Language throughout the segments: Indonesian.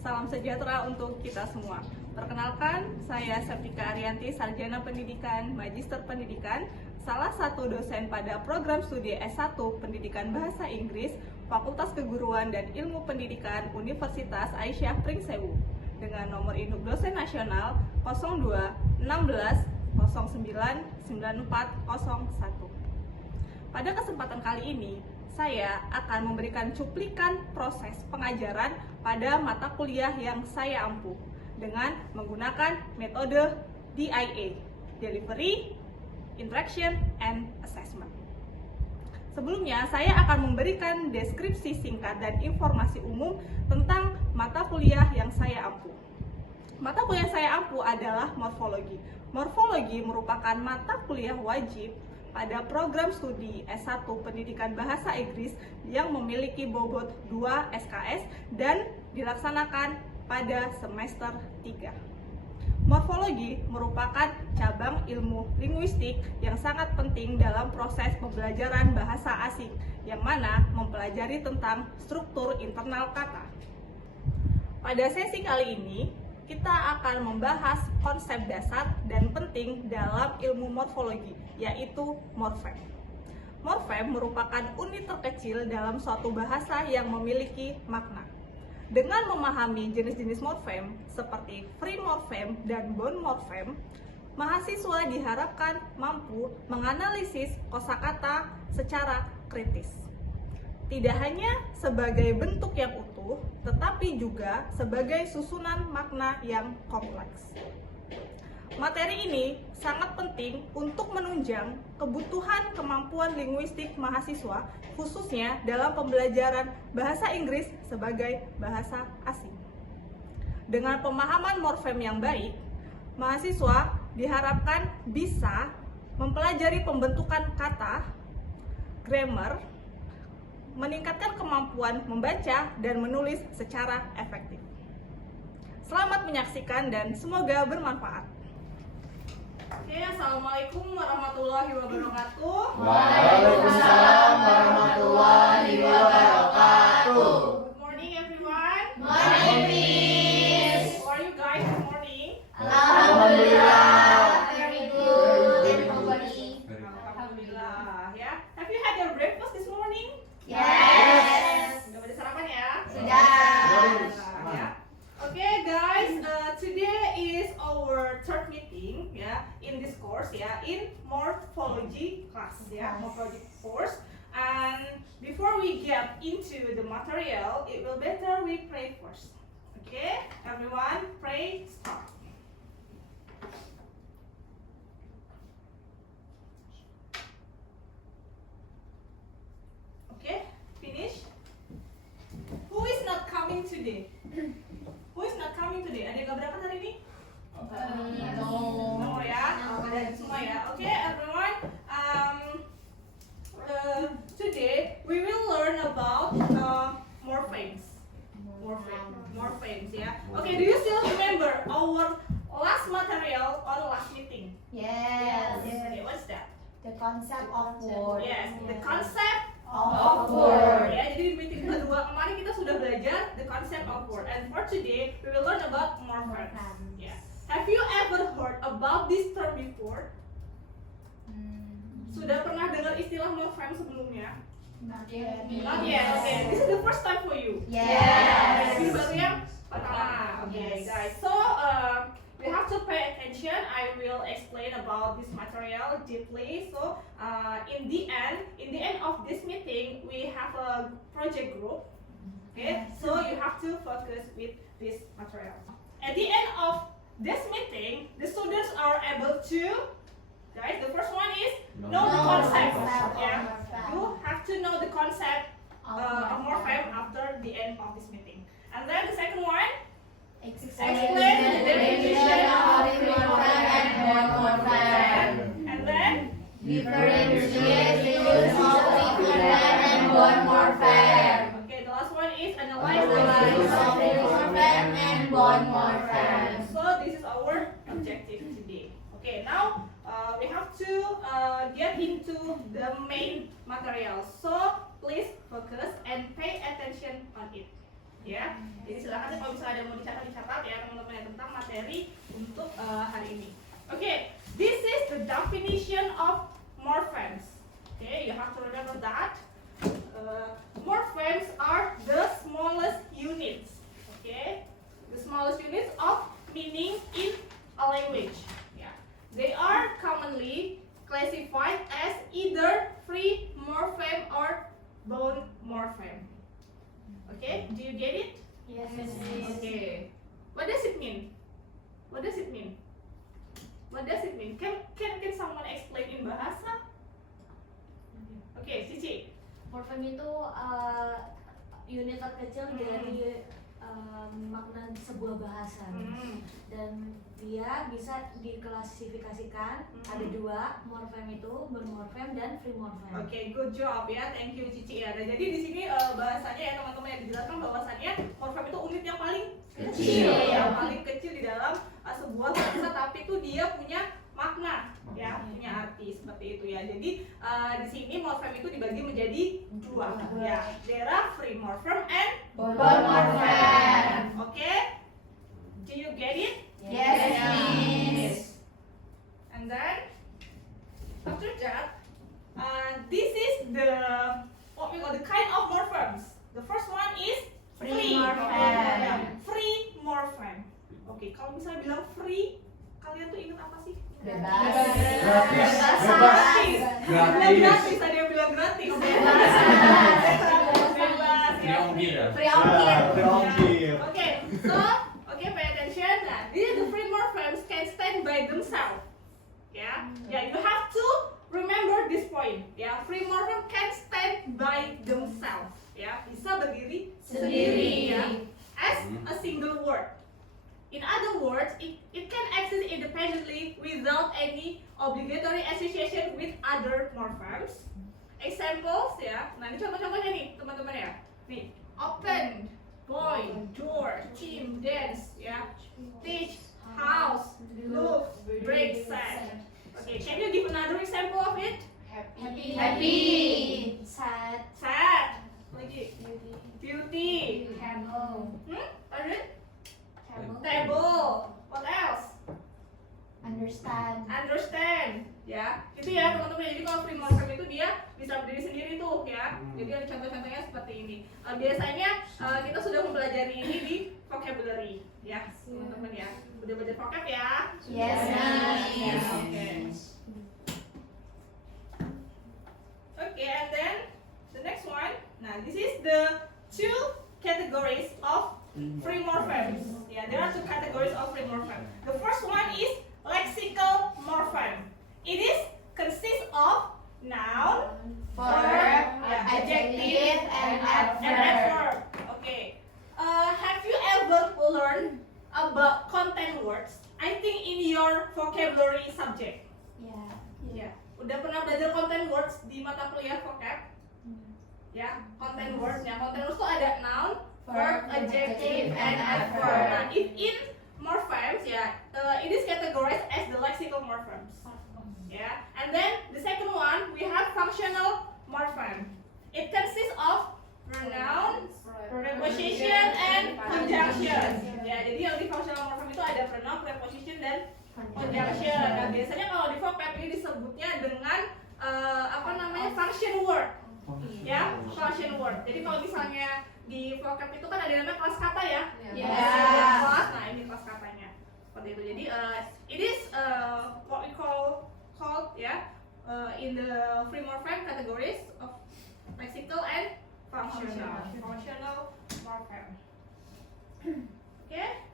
salam sejahtera untuk kita semua. Perkenalkan, saya Septika Arianti, Sarjana Pendidikan, Magister Pendidikan, salah satu dosen pada program studi S1 Pendidikan Bahasa Inggris, Fakultas Keguruan dan Ilmu Pendidikan Universitas Aisyah Pringsewu, dengan nomor induk dosen nasional 02 16 09 9401. Pada kesempatan kali ini, saya akan memberikan cuplikan proses pengajaran pada mata kuliah yang saya ampuh dengan menggunakan metode DIA, Delivery, Interaction, and Assessment. Sebelumnya, saya akan memberikan deskripsi singkat dan informasi umum tentang mata kuliah yang saya ampuh. Mata kuliah yang saya ampuh adalah morfologi. Morfologi merupakan mata kuliah wajib pada program studi S1 Pendidikan Bahasa Inggris yang memiliki bobot 2 SKS dan dilaksanakan pada semester 3. Morfologi merupakan cabang ilmu linguistik yang sangat penting dalam proses pembelajaran bahasa asing, yang mana mempelajari tentang struktur internal kata. Pada sesi kali ini, kita akan membahas konsep dasar dan penting dalam ilmu morfologi, yaitu morfem. Morfem merupakan unit terkecil dalam suatu bahasa yang memiliki makna. Dengan memahami jenis-jenis morfem seperti free morfem dan bond morfem, mahasiswa diharapkan mampu menganalisis kosakata secara kritis. Tidak hanya sebagai bentuk yang utuh, tetapi juga sebagai susunan makna yang kompleks. Materi ini sangat penting untuk menunjang kebutuhan kemampuan linguistik mahasiswa, khususnya dalam pembelajaran bahasa Inggris sebagai bahasa asing. Dengan pemahaman morfem yang baik, mahasiswa diharapkan bisa mempelajari pembentukan kata, grammar, meningkatkan kemampuan membaca dan menulis secara efektif. Selamat menyaksikan dan semoga bermanfaat. Oke, assalamualaikum warahmatullahi wabarakatuh. Waalaikumsalam warahmatullahi wabarakatuh. Good morning, everyone. Morning, Miss. How are you guys this morning? Alhamdulillah, very good. And nobody. Alhamdulillah, ya. Have you had your breakfast this morning? Yes. Sudah pada sarapan ya? Sudah. Ya. Okay, guys, today is our third meeting, ya, in this course, ya, in morphology class, ya, morphology course. And before we get into the material, it will better we pray first. Okay, everyone, pray start. Okay, finish. Who is not coming today? Who is not coming today? Ada yang gak berangkat hari ini? No ya, ada semua ya. Okay, everyone. Today we will learn about morphemes. Morphemes ya. Okay, do you still remember our last material on last meeting? Yes. Okay, what's that? The concept of word. Yes, the concept Of word. Ya, jadi di meeting kedua kemarin kita sudah belajar the concept of word, and for today we will learn about morphemes. Yeah. Have you ever heard about this term before? Sudah pernah dengar istilah morphem sebelumnya? Not yet. Not yet. Okay, this is the first time for you. Yes. Ini baru yang pertama. Okay, guys. So we have to pay attention. I will explain about this material deeply. So in the end of this meeting, we have a project group. Okay, so you have to focus with this material. At the end of this meeting, the students are able to, guys, the first one is know the concept. Yeah, you have to know the concept of morphem after the end of this meeting. And then the second one, Explain the definition of free morphem and bond morphem. and then Differentiate the use of free morphem and bond morphem. okay, the last one is analyze the Use use of free morphem and bond morphem. So this is our objective today. Okay, now we have to get into the main material. So please focus and pay attention on it. ya. Jadi silakan kalau misalnya ada yang mau dicatat ya teman-teman ya tentang materi untuk hari ini. Okay, this is the definition of morphemes. Okay, you have to remember that. Morphemes are the smallest units. Okay, the smallest units of meaning in a language. Yeah, they are commonly classified as either free morpheme or bound morpheme. Okay, do you get it? Yes. Okay. What does it mean? What does it mean? What does it mean? Can someone explain in bahasa? Okay, Cici. Morfem itu unit terkecil dari makna sebuah bahasa, dan dia bisa diklasifikasikan ada dua morfem itu, bound morfem dan free morfem. Okay, good job ya, thank you Cici ya. Dan jadi di sini bahasanya ya teman-teman yang dijelaskan bahwasannya morfem itu unit yang paling kecil, yang paling kecil di dalam sebuah bahasa, tapi itu dia punya makna ya, punya arti seperti itu ya. Jadi di sini morfem itu dibagi menjadi dua ya. There are free morphem and Bound morphem. Okay, do you get it? Yes, Miss. And then after that, this is the what we call the kind of morphemes. The first one is Free morphem. Yeah, free morphem. Oke, kalau misalnya bilang free, kalian tuh ingat apa sih? Bebas. Gratis. Gratis. Gratis. Gratis. Ada yang bilang gratis. Bebas. Bebas. Free ongkir ya? Free ongkir. Free ongkir. Okay, so pay attention. Nah, these the free morphemes can stand by themselves. Yeah, you have to remember this point. Yeah, free morphem can stand by themselves. Ya, bisa berdiri Sendiri. ya, as a single word. In other words, it can exist independently without any obligatory association with other morphemes. Examples ya, nah ini contoh-contohnya nih teman-teman ya. Nih, open, boy, door, team, dance, ya, teach, house, look, break, sad. Okay, can you give another example of it? Happy. Sad, Sad, lagi, beauty, Camel. Pardon? Table, what else? Understand. Understand, ya, itu ya teman-teman. Jadi kalau free morphem itu dia bisa berdiri sendiri tuh ya. Jadi ada contoh-contohnya seperti ini. Biasanya kita sudah mempelajari ini di vocabulary, ya teman-teman ya. Udah belajar vocab ya? Yes, Miss. Okay, and then the next one. Nah, this is the two categories of free morphemes. Yeah, there are two categories of free morphem. The first one is lexical morphem. It is consists of noun, Verb, adjective, and and adverb. Okay. Have you ever learned about content words? I think in your vocabulary subject. Yeah. Ya, udah pernah belajar content words di mata kuliah vocab? Ya, content words. Ya, content words itu ada noun, verb, adjective, and adverb. Nah, if in morphemes, ya, it is categorized as the lexical morphemes. Yeah, and then the second one we have functional morphem. It consists of pronoun, preposition, and conjunction. Ya, jadi yang di functional morphem itu ada pronoun, preposition, dan conjunction. Nah, biasanya kalau di vocab ini disebutnya dengan function word. Ya, function word. Jadi kalau misalnya di vocab itu kan ada namanya kelas kata ya. Yeah. Kelas, nah ini kelas katanya. Seperti itu. Jadi it is what we called ya in the free morphem categories of lexical and functional. Functional morphem. Okay?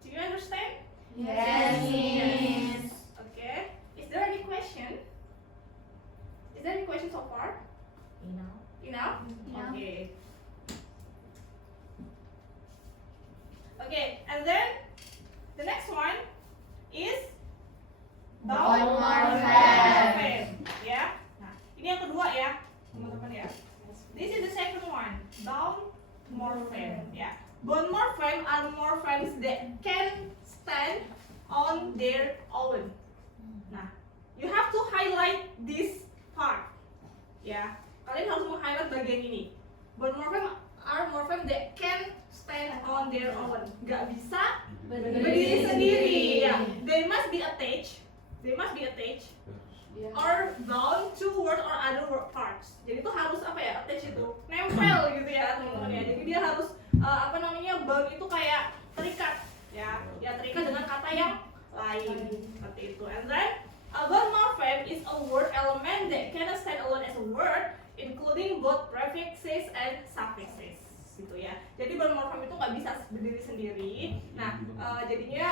Do you understand? Yes, Miss. Okay. Is there any question? Is there any question so far? Enough? Enough. Okay. Okay, and then the next one is Bound morphem. morphem. Ya. Nah, ini yang kedua ya, teman-teman ya. This is the second one, bound morphem. Ya. Bound morphem are morphems that can stand on their own. Nah, you have to highlight this part. Ya, kalian harus meng-highlight bagian ini. Bound morphem are morphem that can stand on their own. Gak bisa Berdiri berdiri sendiri. sendiri. Ya. They must be attached. They must be attached Ya. or bound to word or other word parts. Jadi itu harus apa ya? Attach itu nempel gitu ya teman-teman ya. Jadi dia harus apa namanya, bound itu kayak terikat ya. Ya terikat dengan kata yang lain seperti itu. And then a bound morphem is a word element that cannot stand alone as a word, including both prefixes and suffixes. Gitu ya. Jadi bound morphem itu nggak bisa berdiri sendiri. Nah, jadinya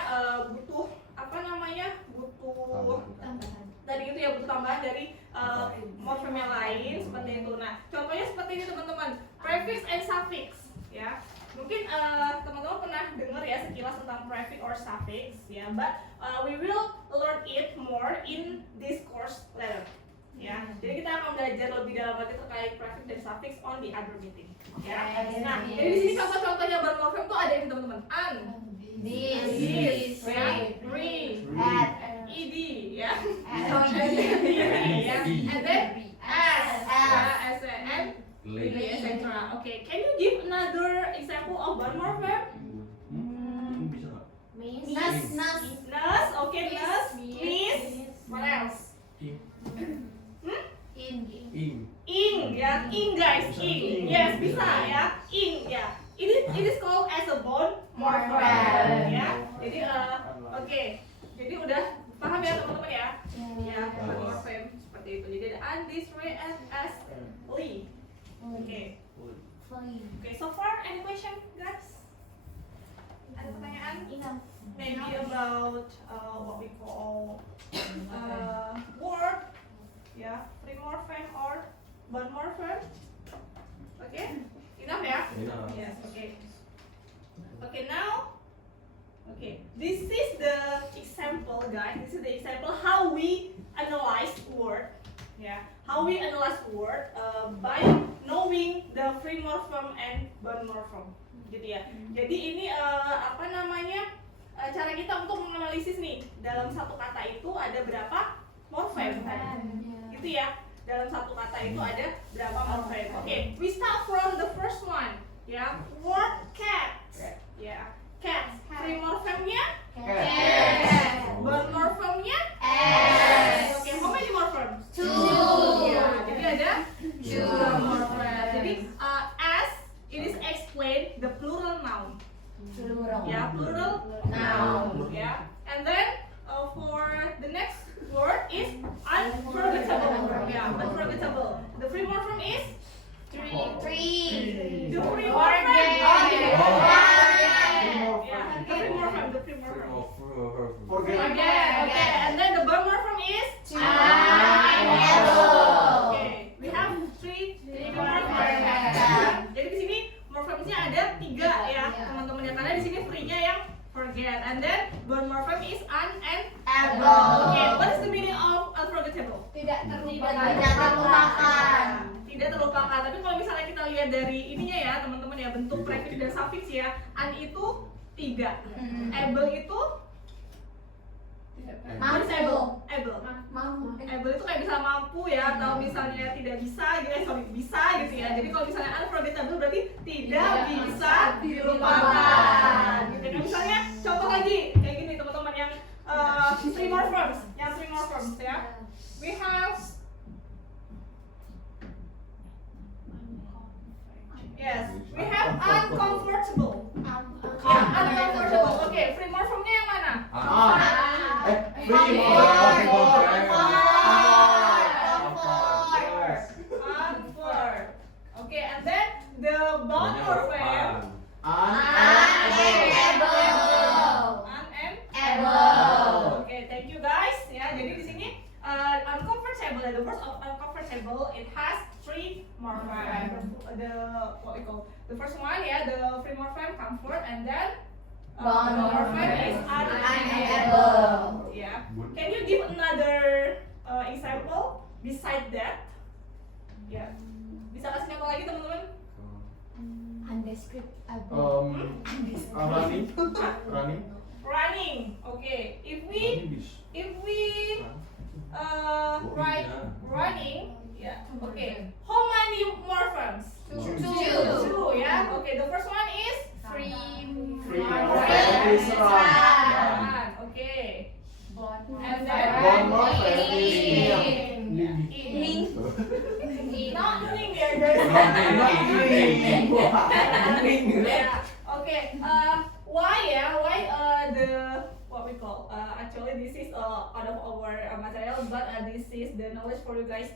butuh apa namanya? Butuh Tambahan. tadi itu ya, butuh tambahan dari morfem yang lain seperti itu. Nah, contohnya seperti ini teman-teman, prefix and suffix ya. Mungkin teman-teman pernah dengar ya sekilas tentang prefix or suffix ya, but we will learn it more in this course later ya. Jadi kita akan belajar lebih dalam lagi terkait prefix dan suffix on the other meeting ya. Nah, jadi di sini contoh-contohnya bound morphem tuh ada ini teman-teman, an, This, ya, re, at, ed ya. yeah. And then S, S. and etc. Okay, can you give another example of one morphem? Bisa nggak? Miss. Nas. Nurse, okay, nurse, Miss. miss. What else? Ing. In. Ing. Ing, ya, ing guys, ing. Yes, bisa ya, ing ya. It is called as a bone morphem, ya. Jadi oke, jadi udah paham ya teman-teman ya? Ya, bone morphem seperti itu. Jadi ada an, this, re, and as, li. Okay. Okay, so far any question, guys? Ada pertanyaan? Maybe about what we call word, yeah, free morphem or bond morphem. Okay, enough ya? Enough. Yes. Okay. Okay, now. Okay, this is the example, guys. This is the example how we analyze word. Yeah, how we analyze word by knowing the free morphem and bond morphem, gitu ya. Jadi ini apa namanya, cara kita untuk menganalisis nih dalam satu kata itu ada berapa morfem, gitu ya. Dalam satu kata itu ada berapa morfem. Okay, we start from the first one, ya. Word cat, ya. Cat, free morfemnya, bond morfemnya, okay, how many morphems? Ya, jadi ada dua morfem. Jadi as it is explained the plural noun. Ya, plural noun. Ya, and then for the next word is unforgettable. Ya, unforgettable. The free morphem is three. The free morphem. Yeah, the free morphem. The free morphem. Forget. Okay, and then the bond morphem is okay. We have three morphem. Jadi di sini morfemnya ada 3 ya, teman-teman ya. Karena di sini free-nya yang forget, and then bond morphem is un and able. Okay, what is the meaning of unforgettable? Tidak terlupakan. Tidak terlupakan. Tapi kalau misalnya kita lihat dari ininya ya, teman-teman ya, bentuk prefix dan suffix ya. Un itu 3. Able itu able itu kayak bisa mampu ya, atau misalnya tidak bisa gitu, bisa gitu ya. Jadi kalau misalnya unforgettable berarti tidak bisa dilupakan gitu kan. Misalnya contoh lagi kayak gini teman-teman, yang three morphems ya. We have uncomfortable. Ya, uncomfortable. Oke, free morphemnya yang mana? Comfort. Okay, and then the bond morphem. Okay, thank you guys. Ya, jadi di sini uncomfortable, the word of uncomfortable, it has 3 morphem. The what we call the first one ya, the free morphem comfort, and then Bond morphem is unable. Yeah. Can you give another example beside that? Ya. Bisa kasih contoh lagi teman-teman? Running. Okay. If we write running, Yeah. Okay. How many morphemes? Two. Yeah. Okay. The first one is Free. morphem. is One. Okay. And then One morphem is in. Ing. Not ing ya guys. Yeah. Okay. Why ya? Why the what we call? Actually, this is out of our material, but this is the knowledge for you guys.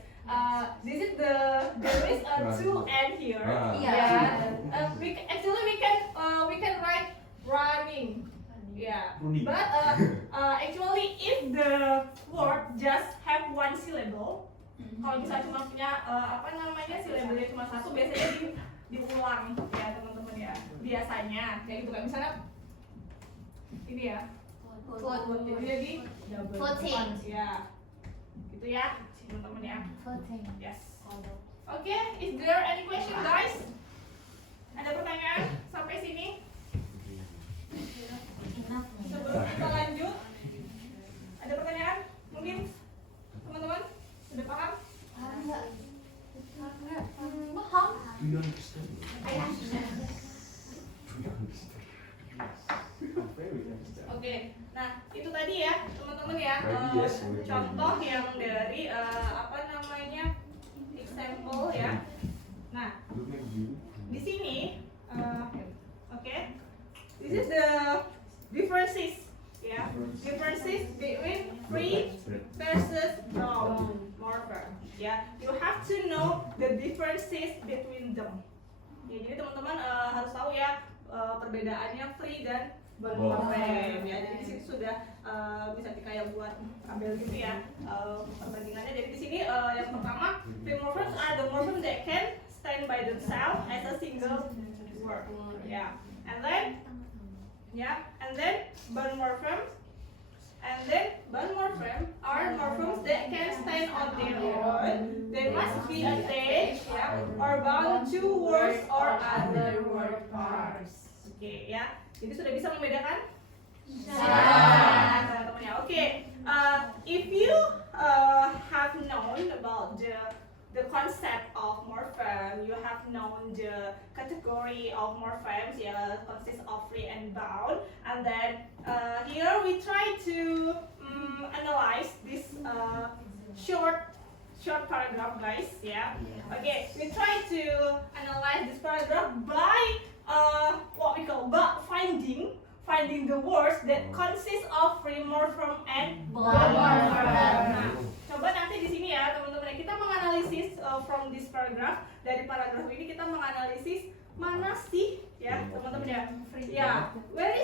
This is there is a two and here. Yeah. We can write running. Yeah. Running. But actually, if the word just have one syllable, kalau misalnya cuma punya silabelnya cuma satu, biasanya diulang ya teman-teman ya. Biasanya kayak gitu kan, misalnya ini ya. Foot jadi double. Footing. Ya. Gitu ya teman-teman ya. Footing. Yes. Oke, is there any question guys? Ada pertanyaan sampai sini? Sebelum kita lanjut, ada pertanyaan? Mungkin teman-teman sudah paham? Paham? Do you understand? I understand. Do you understand? Yes. Very understand. Oke, nah itu tadi ya teman-teman ya, Tadi, yes. contoh yang dari example ya. Nah Look at you. di sini, oke, this is the differences ya, differences between free versus bound morphem ya. You have to know the differences between them. Ya, jadi teman-teman harus tahu ya perbedaannya free dan bound morphem ya. Jadi di sini sudah bisa kayak buat tabel gitu ya perbandingannya. Jadi di sini yang pertama, free morphems are the morphems that can stand by themselves as a single word. Yeah, and then bound morphems. And then bound morphems are morphems that can stand on their own. They must be attached, yeah, or bound to words or other word parts. Oke, ya. Jadi sudah bisa membedakan? Nah, teman-teman ya. Oke. If you have known about the concept of morphem, you have known the category of morphems, yeah, consists of free and bound, and then here we try to analyze this short paragraph, guys, yeah. Okay, we try to analyze this paragraph by what we call finding the words that consist of free morphem and bound morphem. Nah, coba nanti di sini ya teman-teman, kita menganalisis from this paragraph. Dari paragraf ini kita menganalisis mana sih ya teman-teman ya. Ya, where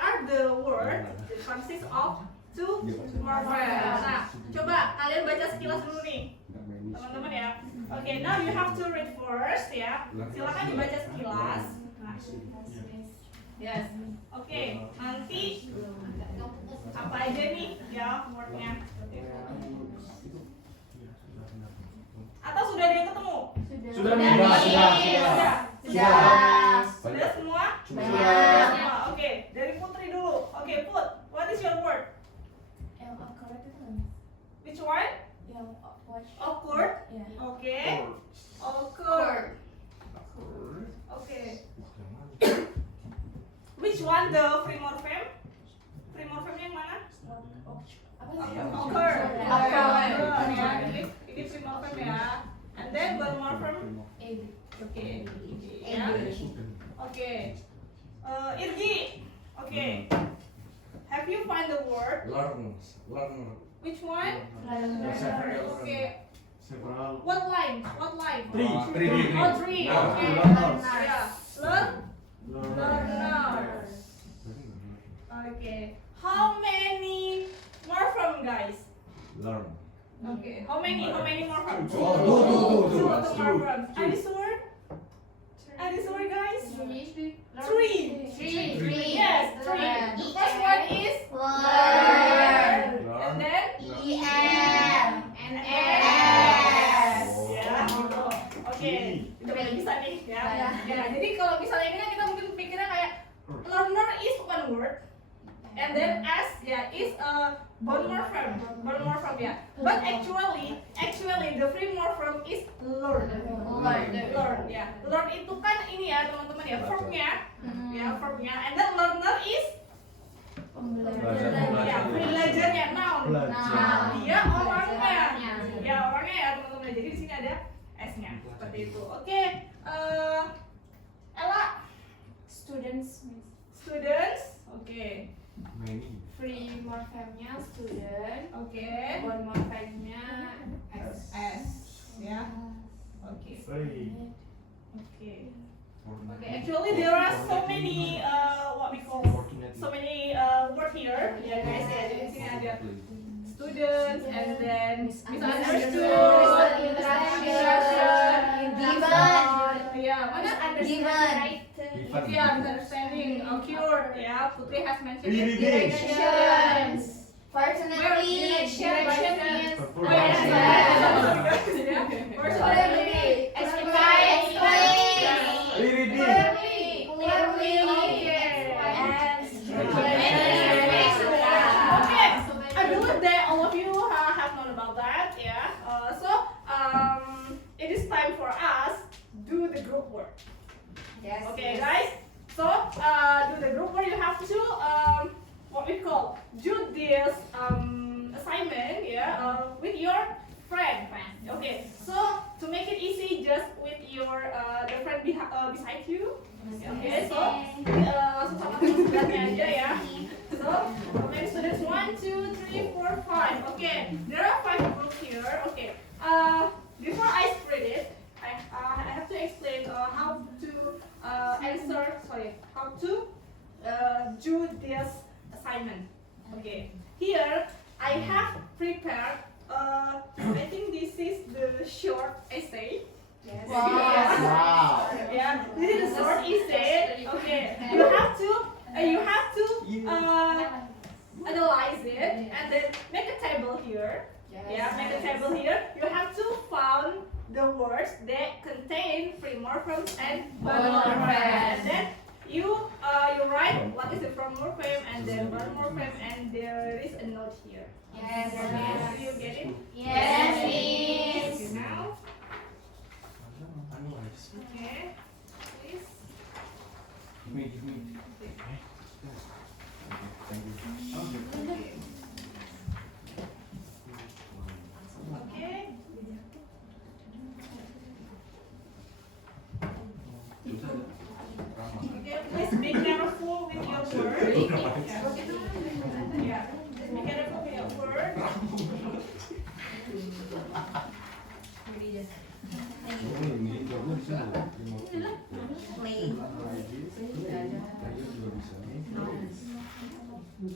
are the words that consist of two morphems. Nah, coba kalian baca sekilas dulu nih teman-teman ya. Okay, now you have to read first ya. Silakan dibaca sekilas. Nah, yes. Oke, nanti apa aja nih ya wordnya? Atau sudah ada yang ketemu? Sudah. Sudah semua? Sudah. Semua. Oke, dari Putri dulu. Oke, Put, what is your word? Which one? Awkward. Oke. Awkward. Oke. Which one the free morphem? Free morphem yang mana? Occur. Ya, ini free morphem ya. And then bound morphem. Oke. Ya. Oke. Irgi. Oke. Have you find the word? Learn. Which one? Oke. Several. What line? Three. Oh, three. Now, Okay. learners. Yeah. Learners. Okay. How many morphem, guys? Learn. Okay. How many morphems? Oh, two. Morphems. Are you sure? Guys? Three. Yes, three. The first one is learn. And then And S. Ya, gitu. Oke. Kita banyak bisa nih ya. Ya, jadi kalau misalnya ini kan kita mungkin pikirnya kayak learner is one word. and then S, yeah, is a bone morphem, yeah. But actually the free morphem is learn, yeah. Learn itu kan ini ya teman-teman ya, verbnya, ya verbnya, and then learner is ya, belajarnya, noun. Dia orangnya, ya orangnya ya teman-teman. Jadi di sini ada S-nya, seperti itu. Oke, Ella, Students. oke, Many. Free morphemnya student. oke, Bond morphemnya S. S, ya, oke, Free. oke. Actually there are so many what we call so many word here, ya guys ya. Jadi di sini ada students and then misunderstood, Instruction. Given. ya, mana Given. ya, misunderstanding, occurred, ya. Putri has mentioned it. Directions. Fortunately. Direction is Performance. personally, Explain. Reading. clearly, okay. I believe that all of you have known about that, yeah. It is time for us do the group work. Yes. Okay, guys. So do the group work. You have to what we call do this assignment, yeah, with your friend. Okay. So to make it easy, just with your the friend beside you. Okay. So langsung sama teman-temannya aja ya. So okay, students 1, 2, 3, 4, 5. Okay. There are 5 groups here. Okay. Before I spread it, I have to explain how to how to do this assignment. Okay, here I have prepared. I think this is the short essay. Yes. Wow. Yeah, this is a short essay. Okay, you have to analyze it and then make a table here. Yeah, make a table here. You have to find the words that contain free morphems and bond morphems. And then you write what is the free morphem and then bond morphem, and there is a note here. Yes. Do you get it? Yes, miss. Okay, now. Okay. Please. Give me. Thank you. Okay. Okay, please be careful with your words. Yeah. Be careful with your words.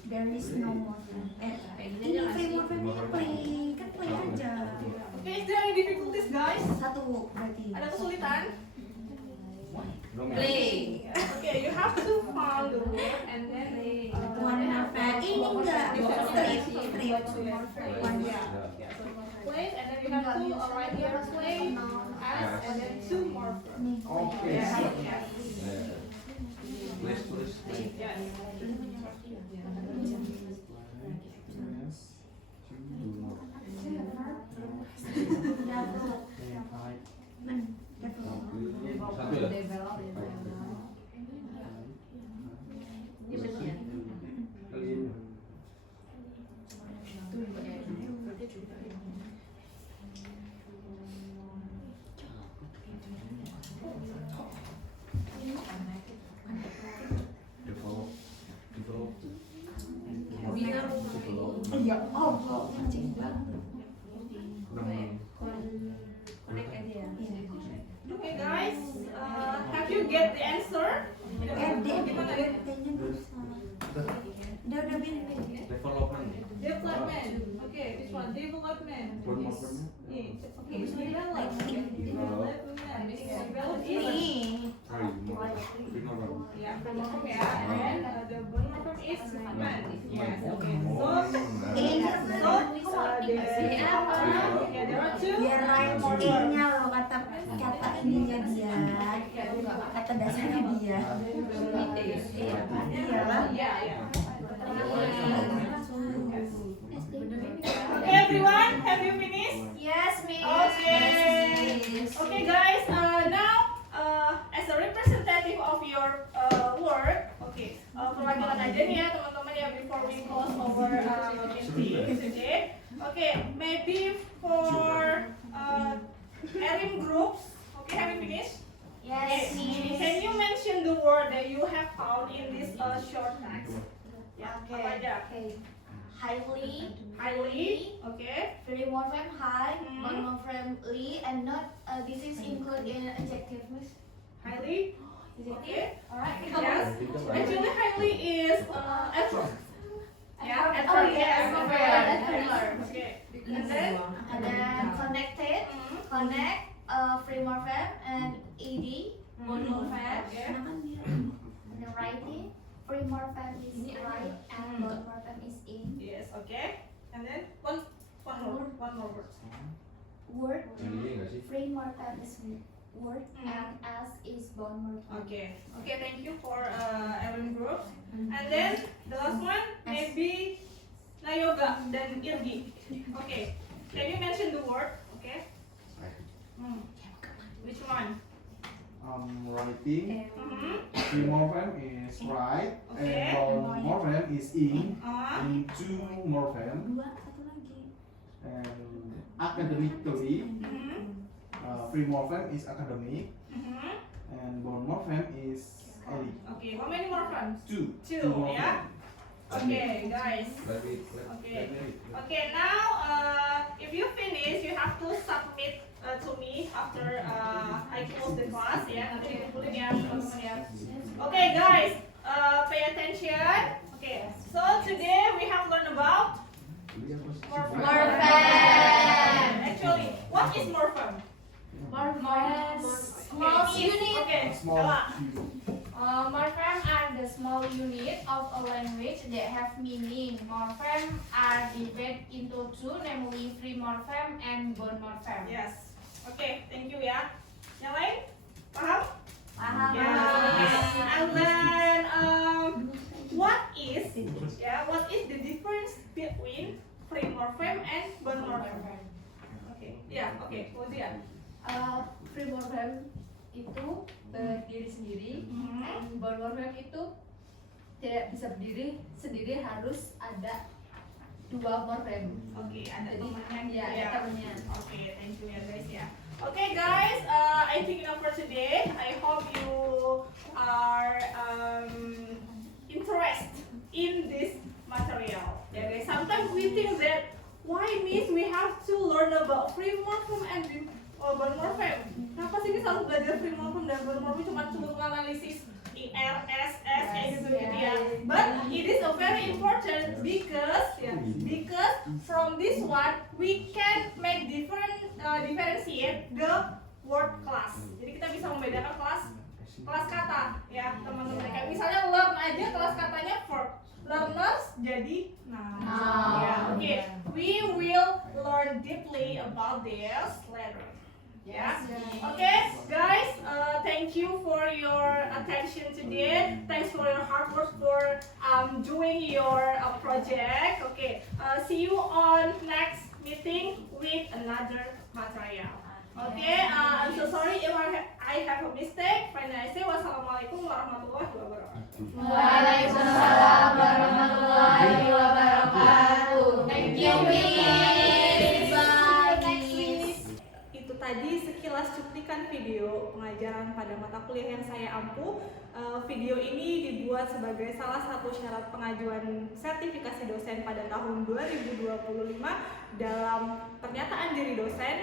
There is no more. Ini free morphemnya play, kan play aja. Okay, is there any difficulties, guys? Satu berarti. Ada kesulitan? Play. Okay, you have to find the word and then One morphem. Ini enggak. Strip. One. Yeah. So play, and then you have to write here play as and then two more. Okay. Yeah. Tulis. Yeah. Satu ya? Ya Allah, anjing banget. Okay, guys. Have you get the answer? Gimana ya? Udah bilang. Development. Development. Okay, which one? Development. One more one. Okay, develop. Develop is Ini. yeah, pronoun ya, and the pronoun is man. Yes. Okay. There are two. Biar writing-nya loh, kata ininya dia, kata dasarnya dia. Iyalah. Yeah. perwakilan aja nih ya teman-teman ya before we close our meeting today. Okay, maybe for Erin groups. Okay, have you finished? Yes, Okay. Miss. Can you mention the word that you have found in this short text? Ya, Okay. apa aja? Okay. Highly, Highly, okay. free morpheme high, Hmm. bond morpheme ly, and not this is included in adjective, Miss. Highly, Adjective. okay. Alright. Yes. Actually, highly is adverb. Yeah, Oh, adverb. yes, Yeah, adverb. Okay. And then, And then connected, connect, free morpheme, and ed, bond morpheme. Okay. And then writing, free morpheme is right, and bond morpheme is in. Yes, okay. And then one more word. Word, Iya nggak sih? free morpheme is word, Hmm. and as is bond morpheme. Okay. Okay, thank you for Erin groups. And then the last one maybe Nayoga dan Irgi. Okay. Can you mention the word? Okay. Which one? Writing. Mm-hmm. Morpheme is right, Okay. and bond morpheme is in. Uh, Two morpheme, Dua, satu lagi. and academically, free morpheme is academic, mm-hmm. and bond morpheme is early. Okay. How many more friends? Two. Two, morpheme. yeah? Okay, guys. Okay. Okay, now if you finish, you have to submit to me after I close the class ya. Nanti dikumpulin ya teman-teman ya. Okay, guys, pay attention. Okay, so today we have learned about morpheme. Actually, what is morpheme? Small unit. Okay, Small Ella. Q. Morpheme are the small unit of a language that have meaning. Morpheme are divided into two, namely free morpheme and bond morpheme. Yes. Okay, thank you ya. Yang lain? Paham? Paham. Yes. And then what is the difference between free morpheme and bond morpheme? Okay. Yeah, okay. Fauzia. Free morpheme itu berdiri sendiri, Mhm. bond morpheme itu tidak bisa berdiri sendiri, harus ada dua morpheme. Oke, ada Jadi, temannya gitu ya, ada ya. temannya. Oke, thank you ya guys ya. Oke guys, I think enough for today. I hope you are interested in this material. Ya guys, sometimes we think that why Miss we have to learn about free morpheme and bond morpheme. Kenapa sih kita selalu belajar free morpheme dan bond morpheme cuma untuk analisis IR, SS kayak gitu ya. But it is a very important because from this one we can make differentiate the word class. Jadi kita bisa membedakan kelas kata ya teman-teman. Kayak misalnya learn aja kelas katanya verb, learners jadi noun. Ya, oke. We will learn deeply about this later. Yeah. Okay, guys. Thank you for your attention today. Thanks for your hard work for doing your project. Okay. See you on next meeting with another material. Okay. I'm so sorry if I have a mistake. Finally, I say wassalamualaikum warahmatullahi wabarakatuh. Waalaikumsalam warahmatullahi wabarakatuh. Thank you, Miss. Itu tadi sekilas cuplikan video pengajaran pada mata kuliah yang saya ampu. Video ini dibuat sebagai salah satu syarat pengajuan sertifikasi dosen pada tahun 2025 dalam pernyataan diri dosen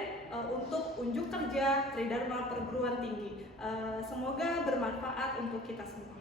untuk unjuk kerja Tridharma Perguruan Tinggi. Semoga bermanfaat untuk kita semua.